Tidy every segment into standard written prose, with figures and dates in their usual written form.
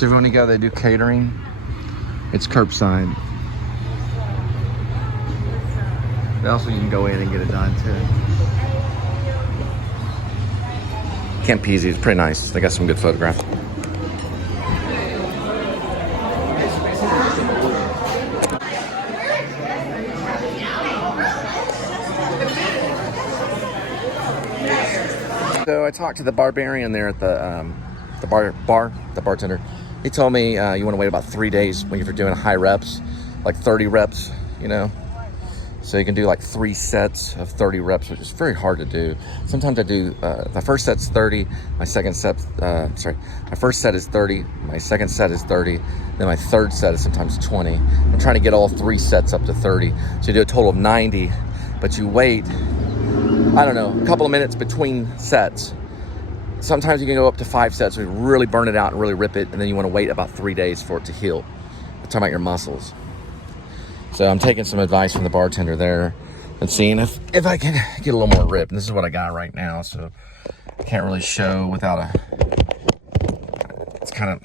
So when you go, they do catering. It's curbside. Also, you can go in and get it done too. Campisi is pretty nice. They got some good photographs. So I talked to the barbarian there at the bartender. He told me you want to wait about 3 days when you're doing high reps, like 30 reps, you know. So you can do like 3 sets of 30 reps, which is very hard to do. Sometimes I do, my first set's 30, my second set, my first set is 30, my second set is 30, then my third set is sometimes 20. I'm trying to get all 3 sets up to 30. So you do a total of 90, but you wait, I don't know, a couple of minutes between sets. Sometimes you can go up to 5 sets and really burn it out and really rip it, and then you want to wait about 3 days for it to heal. I'm talking about your muscles. So I'm taking some advice from the bartender there and seeing if I can get a little more rip. And this is what I got right now, so I can't really show without a... It's kind of...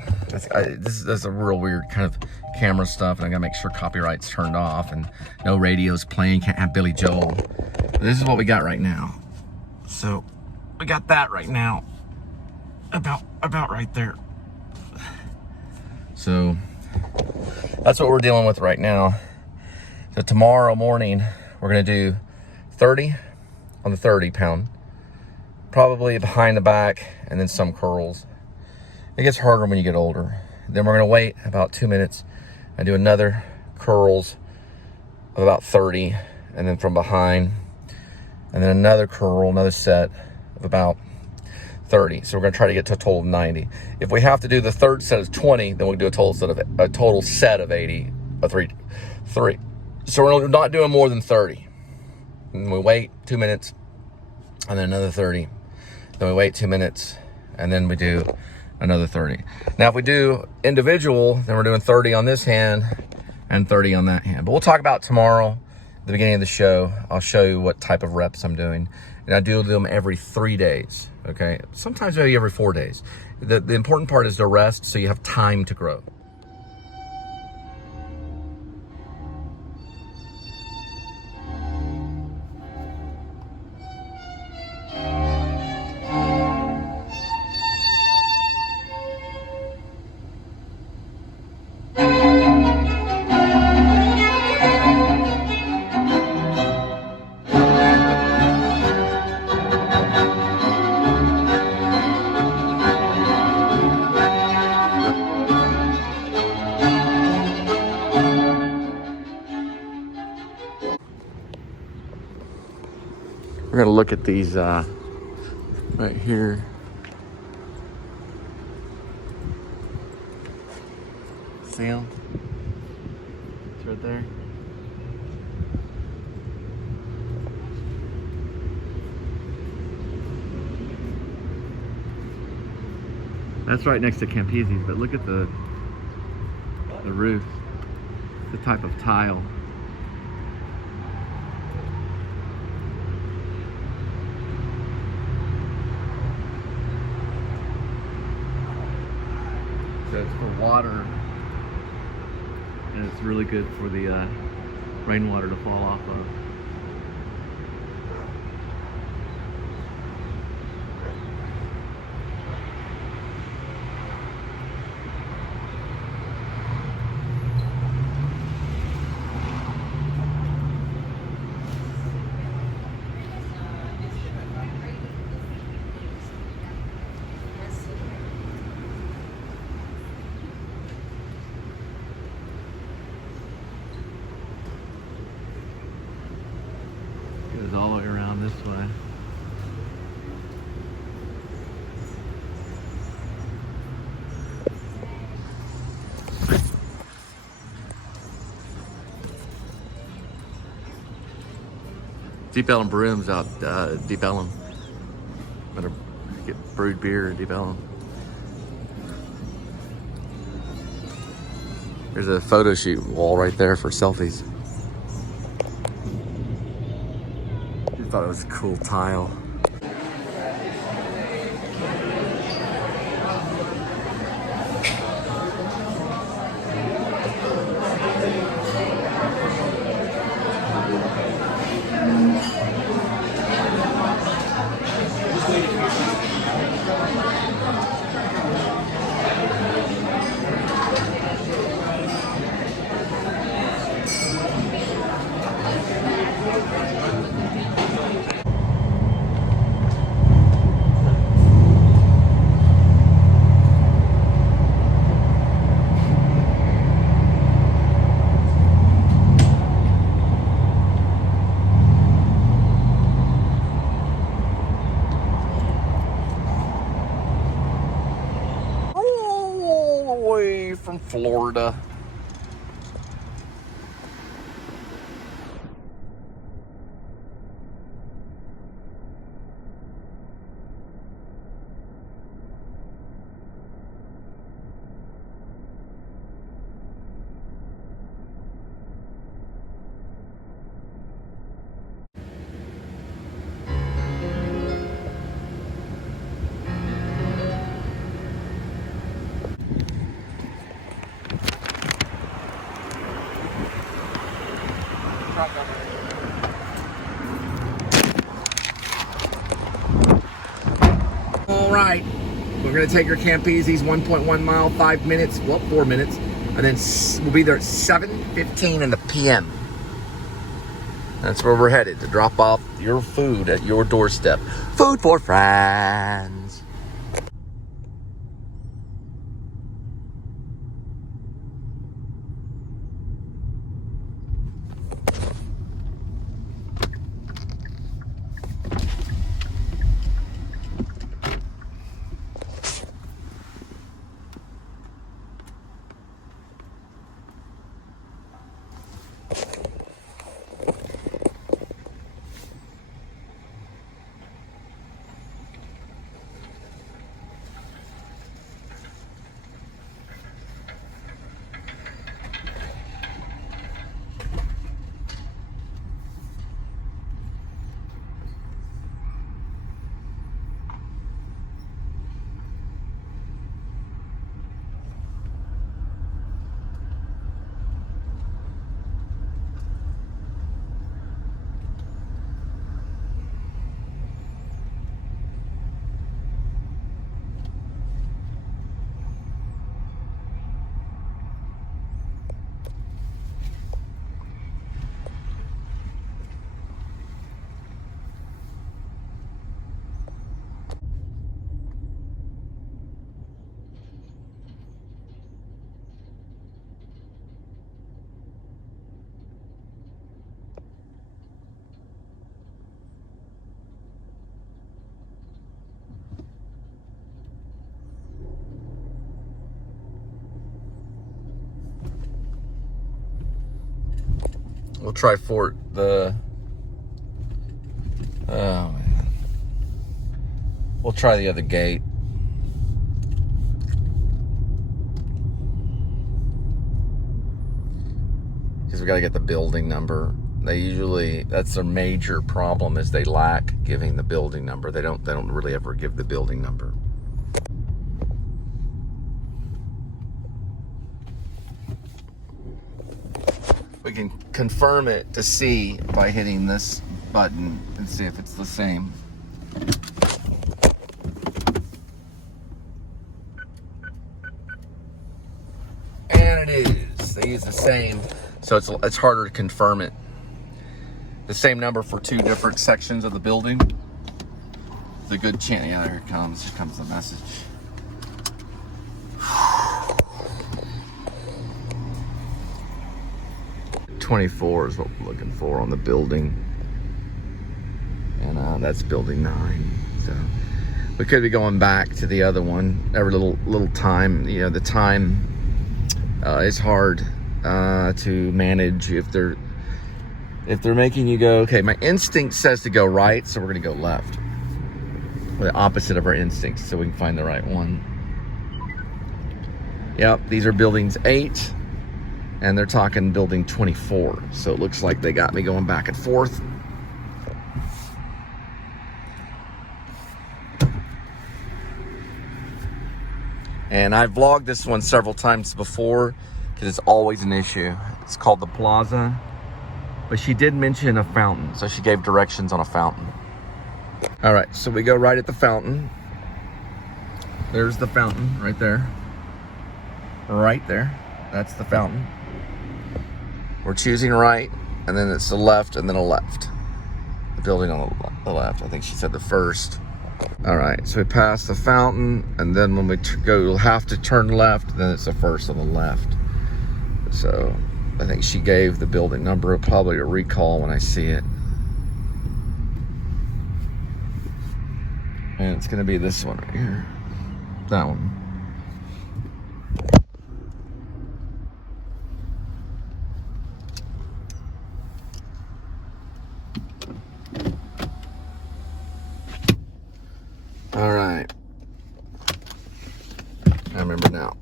This is a real weird kind of camera stuff, and I gotta make sure copyright's turned off and no radio's playing, can't have Billy Joel. But this is what we got right now. So we got that right now. About right there. So that's what we're dealing with right now. So tomorrow morning, we're gonna do 30 on the 30 pound, probably behind the back, and then some curls. It gets harder when you get older. Then we're gonna wait about 2 minutes and do another curls of about 30, and then from behind, and then another curl, another set of about 30. So we're gonna try to get to a total of 90. If we have to do the third set of 20, then we'll do a total set of 80, three. So we're not doing more than 30. And we wait 2 minutes, and then another 30. Then we wait 2 minutes, and then we do another 30. Now, if we do individual, then we're doing 30 on this hand and 30 on that hand. But we'll talk about tomorrow, the beginning of the show. I'll show you what type of reps I'm doing. And I do them every 3 days, okay? Sometimes maybe every 4 days. The important part is to rest so you have time to grow. We're gonna look at these right here. See them? It's right there. That's right next to Campisi's, but look at the roof, the type of tile. So it's for water, and it's really good for the rainwater to fall off of. Goes all the way around this way. Deep Ellum Brewing's out Deep Ellum. Better get brewed beer at Deep Ellum. There's a photo shoot wall right there for selfies. I thought it was a cool tile. Florida. All right, we're gonna take our Campisi's 1.1 mile, 5 minutes, well, 4 minutes, and then we'll be there at 7:15 in the PM. That's where we're headed, to drop off your food at your doorstep. Food for friends. We'll try oh man. We'll try the other gate. Because we gotta get the building number. They usually, that's their major problem, is they lack giving the building number. They don't really ever give the building number. We can confirm it to see by hitting this button and see if it's the same. And it is. They use the same, so it's harder to confirm it. The same number for two different sections of the building. It's a good chance. Yeah, there it comes. Here comes the message. 24 is what we're looking for on the building, and that's building 9. So we could be going back to the other one every little time. You know, the time is hard to manage if they're making you go, okay, my instinct says to go right, so we're gonna go left. The opposite of our instincts, so we can find the right one. Yep, these are buildings 8. And they're talking building 24. So it looks like they got me going back and forth. And I've vlogged this one several times before because it's always an issue. It's called the Plaza. But she did mention a fountain, so she gave directions on a fountain. All right, so we go right at the fountain. There's the fountain right there. Right there. That's the fountain. We're choosing right, and then it's the left, and then a left. The building on the left. I think she said the first. All right, so we pass the fountain, and then when we go, we'll have to turn left, then it's the first on the left. So I think she gave the building number, probably a recall when I see it. And it's gonna be this one right here. That one. remember now.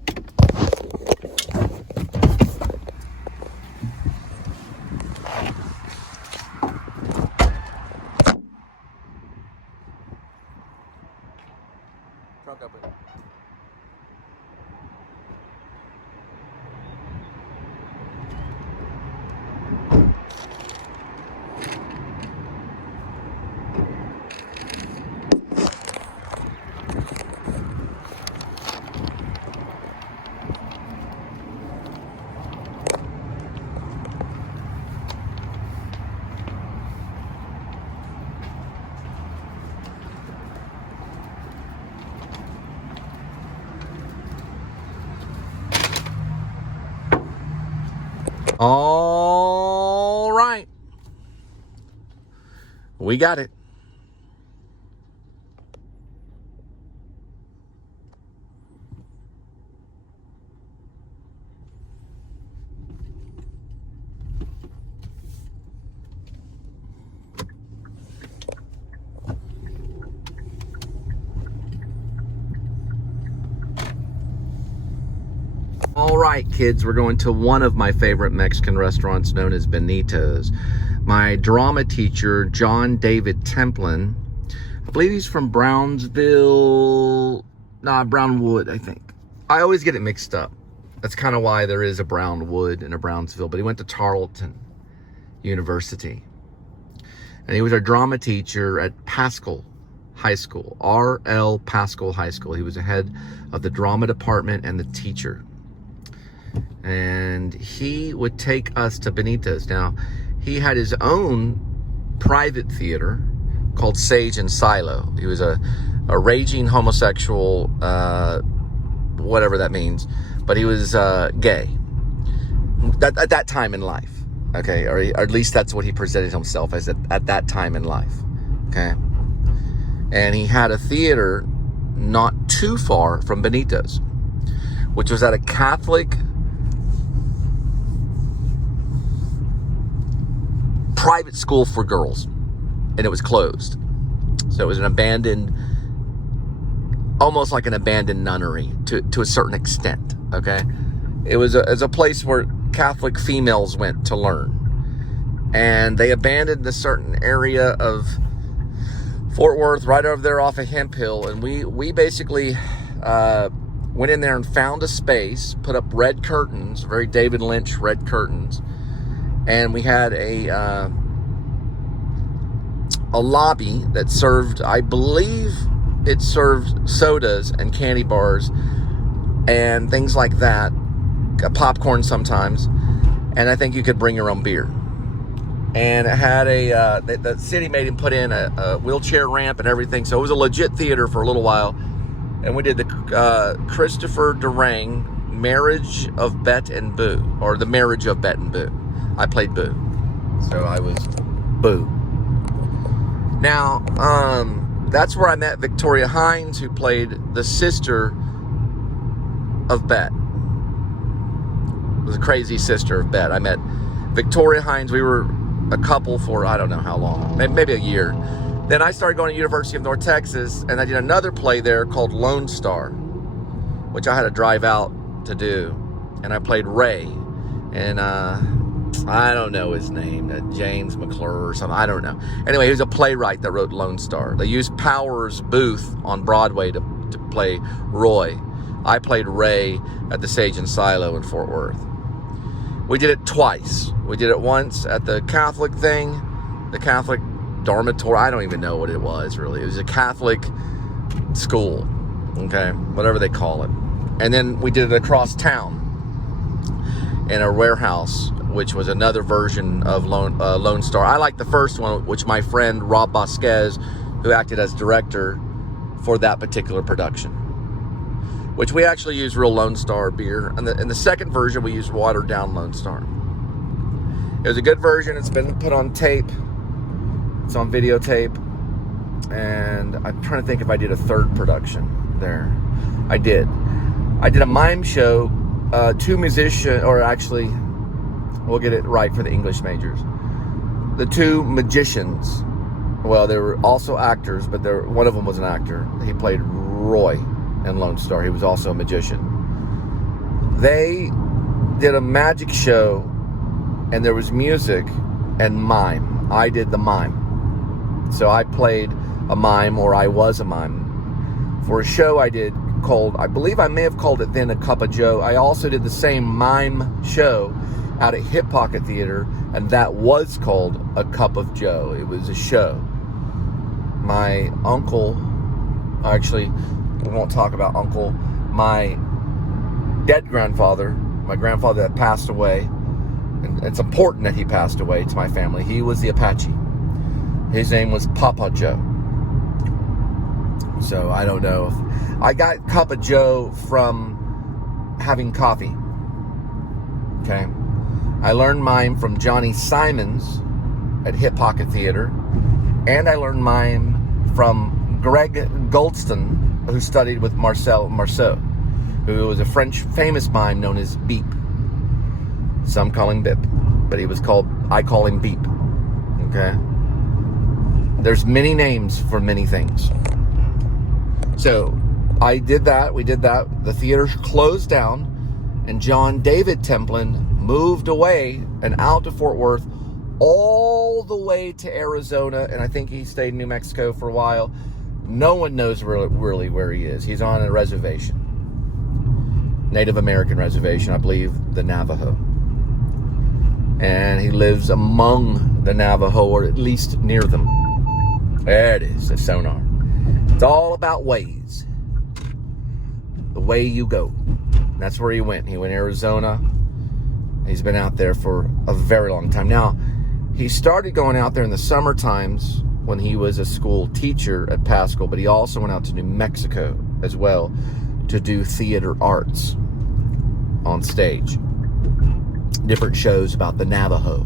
Trunk open. All right. We got it. All right, kids, we're going to one of my favorite Mexican restaurants known as Benito's. My drama teacher, John David Templin, I believe he's from Brownwood, I think. I always get it mixed up. That's kind of why there is a Brownwood and a Brownsville, but he went to Tarleton University. And he was our drama teacher at Pascal High School, R.L. Pascal High School. He was the head of the drama department and the teacher. And he would take us to Benito's. Now, he had his own private theater called Sage and Silo. He was a raging homosexual, whatever that means, but he was gay at that time in life, okay? Or at least that's what he presented himself as at that time in life, okay? And he had a theater not too far from Benito's, which was at a Catholic private school for girls, and it was closed. So it was an abandoned, almost like an abandoned nunnery to a certain extent, okay? It was a place where Catholic females went to learn. And they abandoned a certain area of Fort Worth right over there off of Hemp Hill, and we basically went in there and found a space, put up red curtains, very David Lynch red curtains, and we had a lobby that served, I believe it served sodas and candy bars and things like that, popcorn sometimes, and I think you could bring your own beer. And it had the city made him put in a wheelchair ramp and everything, so it was a legit theater for a little while. And we did the Christopher Durang Marriage of Bet and Boo, or the Marriage of Bet and Boo. I played Boo, so I was Boo. Now, that's where I met Victoria Hines, who played the sister of Bet. It was a crazy sister of Bet. I met Victoria Hines. We were a couple for I don't know how long, maybe a year. Then I started going to University of North Texas, and I did another play there called Lone Star, which I had to drive out to do. And I played Ray, and I don't know his name, James McClure or something, I don't know. Anyway, he was a playwright that wrote Lone Star. They used Powers Booth on Broadway to play Roy. I played Ray at the Sage and Silo in Fort Worth. We did it twice. We did it once at the Catholic thing, the Catholic dormitory. I don't even know what it was, really. It was a Catholic school, okay, whatever they call it. And then we did it across town in a warehouse, which was another version of Lone Star. I like the first one, which my friend Rob Vasquez, who acted as director for that particular production, which we actually used real Lone Star beer. And in the second version, we used watered down Lone Star. It was a good version. It's been put on tape. It's on videotape. And I'm trying to think if I did a third production there. I did. I did a mime show. Two musicians, or actually, we'll get it right for the English majors. The two magicians, well, they were also actors, but one of them was an actor. He played Roy in Lone Star. He was also a magician. They did a magic show, and there was music and mime. I did the mime. So I played a mime, or I was a mime, for a show I did called, I believe I may have called it then A Cup of Joe. I also did the same mime show out at Hip Pocket Theater, and that was called A Cup of Joe. It was a show. My uncle, actually, we won't talk about uncle, my dead grandfather, my grandfather that passed away, and it's important that he passed away to my family. He was the Apache. His name was Papa Joe. So I don't know if I got Cup of Joe from having coffee. Okay. I learned mine from Johnny Simons at Hip Pocket Theater, and I learned mine from Greg Goldston, who studied with Marcel Marceau, who was a French famous mime known as Beep. Some call him Bip, but I call him Beep. Okay? There's many names for many things. So, I did that, we did that. The theater closed down, and John David Templin moved away and out to Fort Worth, all the way to Arizona, and I think he stayed in New Mexico for a while. No one knows really where he is. He's on a reservation. Native American reservation, I believe, the Navajo. And he lives among the Navajo, or at least near them. There it is, the sonar. It's all about ways. The way you go. That's where he went. He went to Arizona. He's been out there for a very long time. Now, he started going out there in the summer times when he was a school teacher at Pascal, but he also went out to New Mexico as well to do theater arts on stage. Different shows about the Navajo.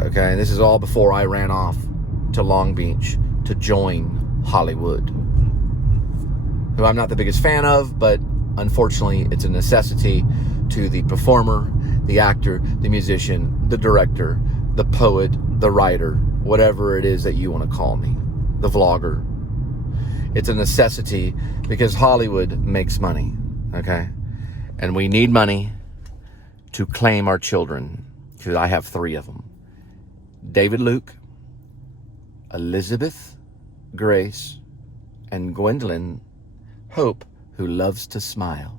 Okay, and this is all before I ran off to Long Beach to join Hollywood, who I'm not the biggest fan of, but unfortunately it's a necessity to the performer, the actor, the musician, the director, the poet, the writer, whatever it is that you want to call me, the vlogger. It's a necessity because Hollywood makes money, okay? And we need money to claim our children, because I have 3 of them. David Luke, Elizabeth Grace, and Gwendolyn Hope, who loves to smile.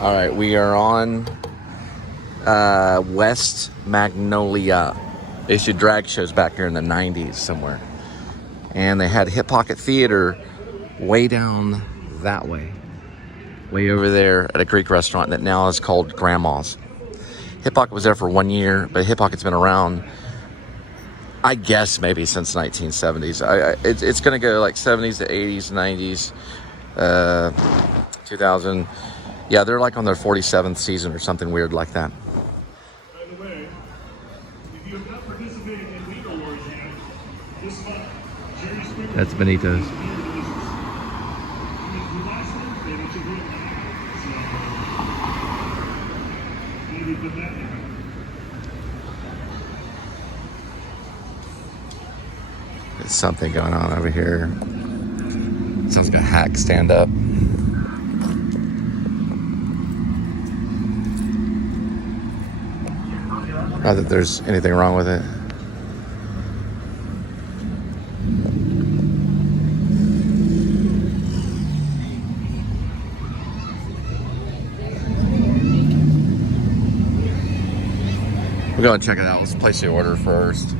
All right, we are on West Magnolia. They used to drag shows back here in the 90s somewhere. And they had Hip Pocket Theater way down that way. Way over there at a Greek restaurant that now is called Grandma's. Hip Pocket was there for 1 year, but Hip Pocket's been around, I guess, maybe since 1970s. It's going to go like 70s to 80s, 90s, 2000. Yeah, they're like on their 47th season or something weird like that. By the way, if you have not participated in legal wars yet, this month, Jerry Springer... That's Benito's. There's something going on over here. Sounds like a hack stand-up. Not that there's anything wrong with it. We're going to check it out. Let's place the order first.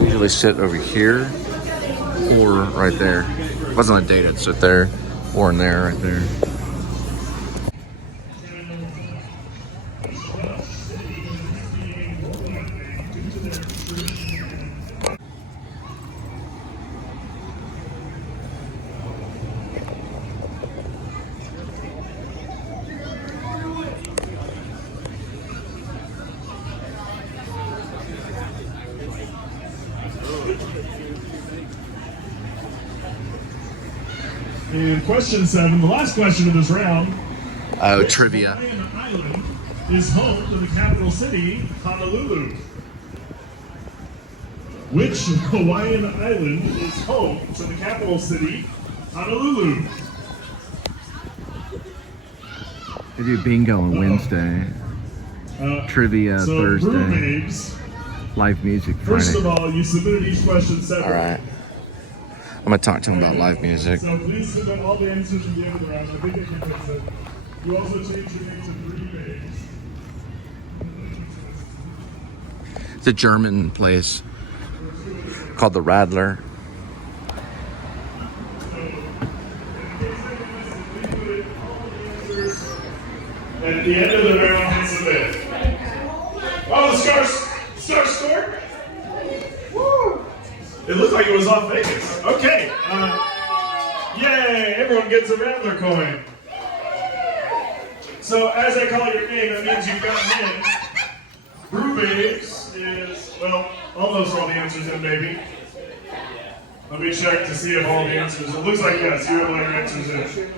Usually sit over here or right there. If I was on a date, I'd sit there or in there, right there. And question 7, the last question of this round. Oh, trivia. Hawaiian island is home to the capital city, Honolulu. Which Hawaiian island is home to the capital city, Honolulu? They do bingo on Wednesday. Trivia so Thursday. Babes, Live music Friday. first of all, you submitted each question separately. All right. I'm gonna talk to him about live music. So please submit all the answers you gave in the round. I think I can fix it. You also changed your name to Three Babes. It's a German place called the Radler. And at the end of the round, hit submit. Oh, the star scored? Woo! It looked like it was off Vegas. Okay. Yay! Everyone gets a Rattler coin. So as I call your name, that means you've gotten in. Brew Babes is, well, almost all the answers in, maybe. Let me check to see if all the answers. It looks like yes, you have all your answers in.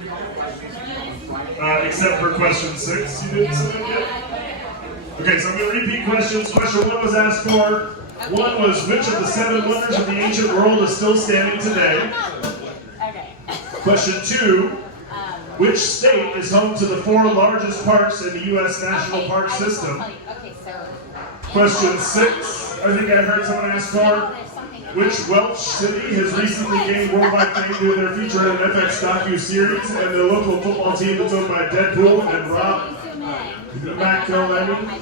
Except for question 6, you didn't submit yet? Okay, so I'm going to repeat questions. Question 1 was asked for. 1 was, which of the 7 wonders of the ancient world is still standing today? Okay. Question 2, which state is home to the 4 largest parks in the U.S. National Park System? Okay, so. Question 6, I think I heard someone ask for. Which Welsh city has recently gained worldwide fame due to their feature in an FX docu-series and their local football team that's owned by Deadpool and Rob McElhenney?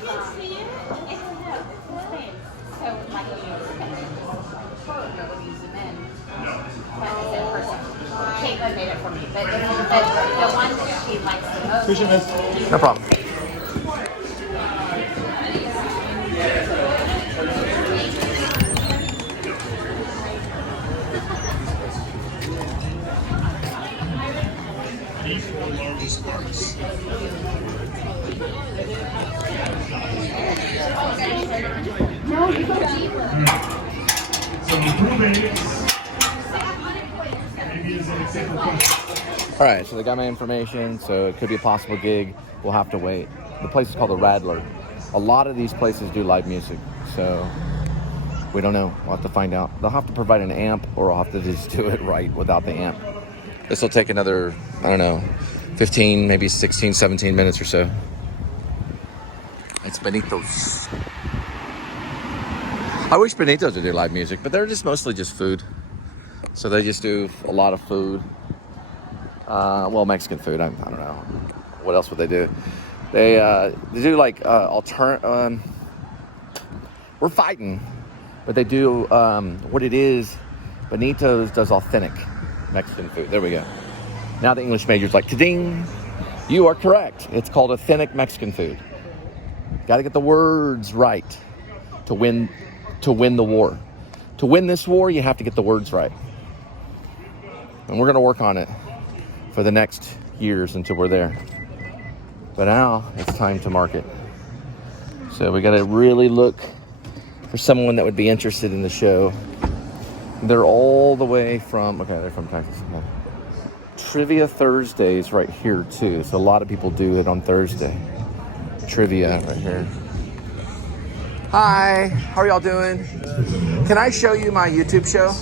Caitlin made it for me, but the one that she likes the most. No problem. These 4 largest parks. No, you go deeper. So the Brew Babes maybe is an example question. All right, so they got my information, so it could be a possible gig. We'll have to wait. The place is called the Radler. A lot of these places do live music, so we don't know. We'll have to find out. They'll have to provide an amp, or I'll have to just do it right without the amp. This will take another, I don't know, 15, maybe 16, 17 minutes or so. It's Benito's. I wish Benito's would do live music, but they're just mostly just food. So they just do a lot of food. Well, Mexican food, I don't know. What else would they do? They do like we're fighting, but they do, what it is, Benito's does authentic Mexican food. There we go. Now the English major's like, ta-ding, you are correct. It's called authentic Mexican food. Got to get the words right to win the war. To win this war, you have to get the words right. And we're going to work on it for the next years until we're there. But now it's time to market. So we got to really look for someone that would be interested in the show. They're all the way from, okay, they're from Texas. Okay. Trivia Thursdays right here too. So a lot of people do it on Thursday. Trivia right here. Hi, how are y'all doing? Can I show you my YouTube show?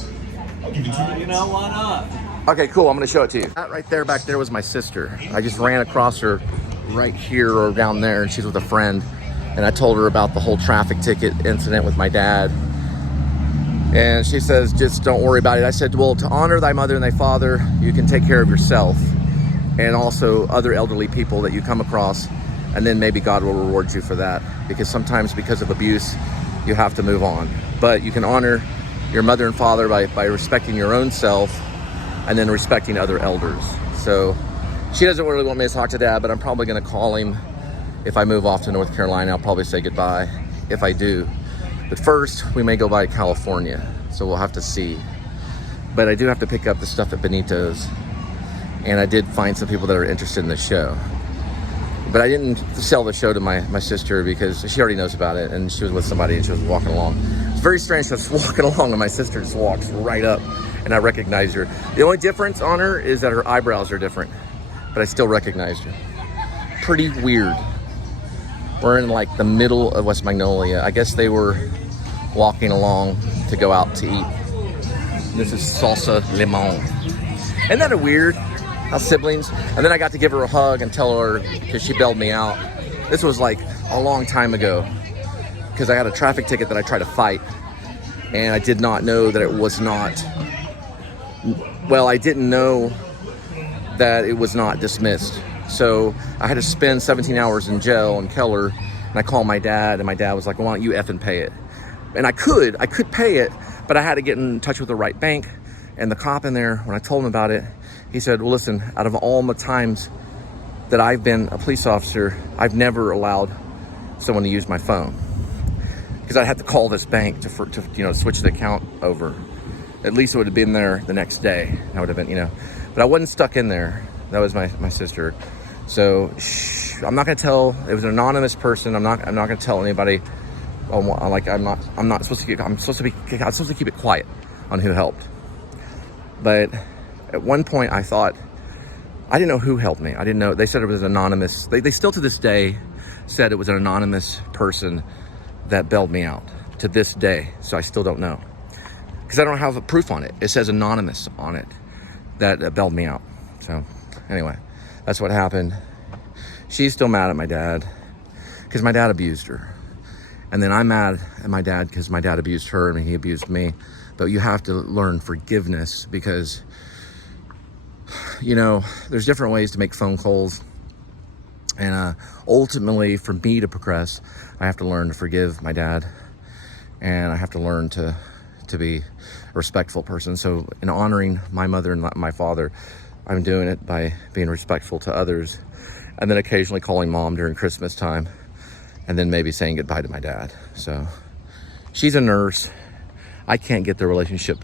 You know, why not? Okay, cool, I'm gonna show it to you. That right there, back there was my sister. I just ran across her right here or down there, and she's with a friend. And I told her about the whole traffic ticket incident with my dad. And she says, just don't worry about it. I said, well, to honor thy mother and thy father, you can take care of yourself and also other elderly people that you come across, and then maybe God will reward you for that. Because sometimes because of abuse, you have to move on. But you can honor your mother and father by respecting your own self and then respecting other elders. So she doesn't really want me to talk to Dad, but I'm probably gonna call him if I move off to North Carolina. I'll probably say goodbye if I do. But first, we may go by California, so we'll have to see. But I do have to pick up the stuff at Benito's, and I did find some people that are interested in the show. But I didn't sell the show to my sister because she already knows about it, and she was with somebody and she was walking along. It's very strange, she was walking along and my sister just walks right up and I recognized her. The only difference on her is that her eyebrows are different, but I still recognized her. Pretty weird. We're in like the middle of West Magnolia. I guess they were walking along to go out to eat. This is salsa limon. Isn't that a weird? How siblings? And then I got to give her a hug and tell her, because she bailed me out. This was like a long time ago, because I had a traffic ticket that I tried to fight, and I did not know that it was not, well, I didn't know that it was not dismissed. So I had to spend 17 hours in jail in Keller, and I called my dad, and my dad was like, well, why don't you effing pay it? And I could pay it, but I had to get in touch with the right bank. And the cop in there, when I told him about it, he said, well, listen, out of all the times that I've been a police officer, I've never allowed someone to use my phone, because I'd have to call this bank to switch the account over. At least it would have been there the next day. I would have been, but I wasn't stuck in there. That was my sister. So I'm not gonna tell. It was an anonymous person. I'm not gonna tell anybody. I'm supposed to keep it quiet on who helped. But at one point I thought, I didn't know who helped me. I didn't know. They said it was anonymous. They still to this day said it was an anonymous person that bailed me out to this day. So I still don't know, because I don't have proof on it. It says anonymous on it that bailed me out. So anyway, that's what happened. She's still mad at my dad because my dad abused her. And then I'm mad at my dad because my dad abused her and he abused me. But you have to learn forgiveness, because, there's different ways to make phone calls. And ultimately, for me to progress, I have to learn to forgive my dad. And I have to learn to be a respectful person. So in honoring my mother and my father, I'm doing it by being respectful to others, and then occasionally calling mom during Christmas time, and then maybe saying goodbye to my dad. So she's a nurse. I can't get the relationship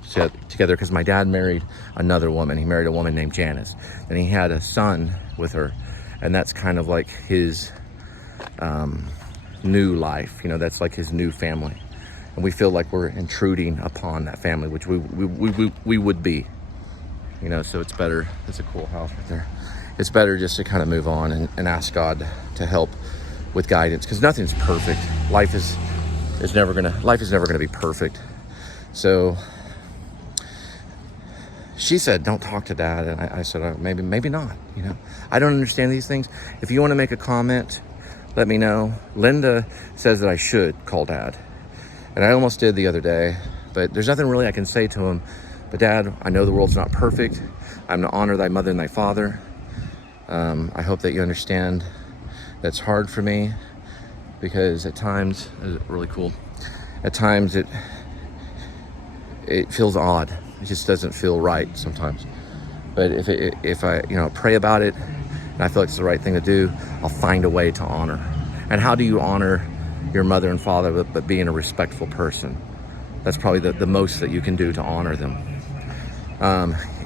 together because my dad married another woman. He married a woman named Janice, and he had a son with her, and that's kind of like his new life. That's like his new family, and we feel like we're intruding upon that family, which we would be. So it's better. It's a cool house right there. It's better just to kind of move on and ask God to help with guidance, because nothing's perfect. Life is never gonna be perfect. So she said, don't talk to dad. And I said, oh, maybe not. I don't understand these things. If you want to make a comment, let me know. Linda says that I should call dad, and I almost did the other day, but there's nothing really I can say to him. But Dad, I know the world's not perfect. I'm to honor thy mother and thy father. I hope that you understand that's hard for me, because at times, it's really cool. At times it feels odd. It just doesn't feel right sometimes. But if I pray about it and I feel like it's the right thing to do, I'll find a way to honor. And how do you honor your mother and father but being a respectful person? That's probably the most that you can do to honor them.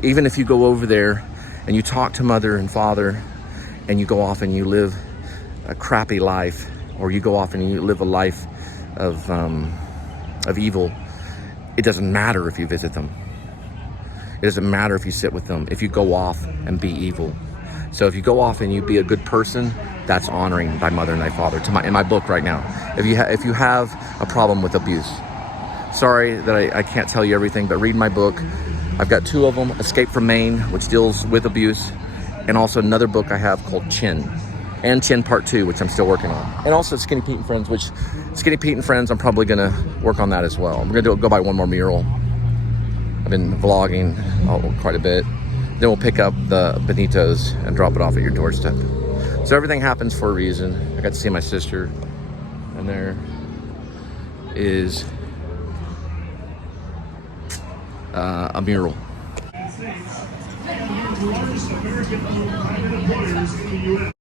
Even if you go over there and you talk to mother and father and you go off and you live a crappy life, or you go off and you live a life of evil, it doesn't matter if you visit them. It doesn't matter if you sit with them, if you go off and be evil. So if you go off and you be a good person, that's honoring thy mother and thy father. In my book right now, if you have a problem with abuse, sorry that I can't tell you everything, but read my book. I've got 2 of them, Escape from Maine, which deals with abuse, and also another book I have called Chin, and Chin Part 2, which I'm still working on. And also Skinny Pete and Friends, which Skinny Pete and Friends, I'm probably gonna work on that as well. I'm gonna go buy one more mural. I've been vlogging quite a bit. Then we'll pick up the Benitos and drop it off at your doorstep. So everything happens for a reason. I got to see my sister, and there is a mural. One of the largest American-owned private employers in the U.S.